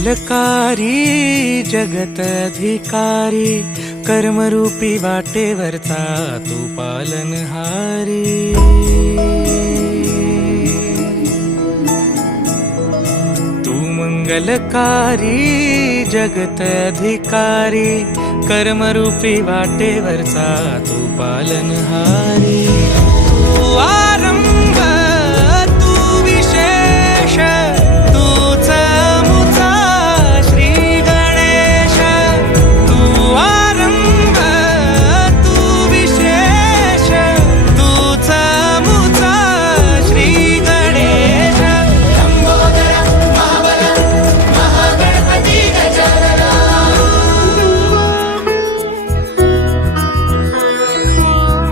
मंगलकारी जगत अधिकारी, कर्मरूपी वाटेवरचा तू पालनहारी। तू मंगलकारी जगत अधिकारी, कर्मरूपी वाटेवरचा तू पालनहारी। तू आरंभ तू विशेष, तूच मुचा श्री गणेश। तू आरंभ तू विशेष, तूच मुचा श्री गणेश। लंबोदर महाबल महागणपती गजानन।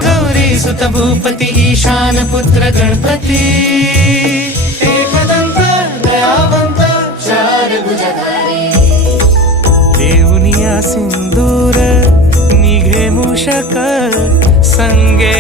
गौरी सुत भूपती ईशान पुत्र गणपती, एकदंत दयावंत चार भुजधारी। देऊनिया सिंदूर निघे मूषक, संगे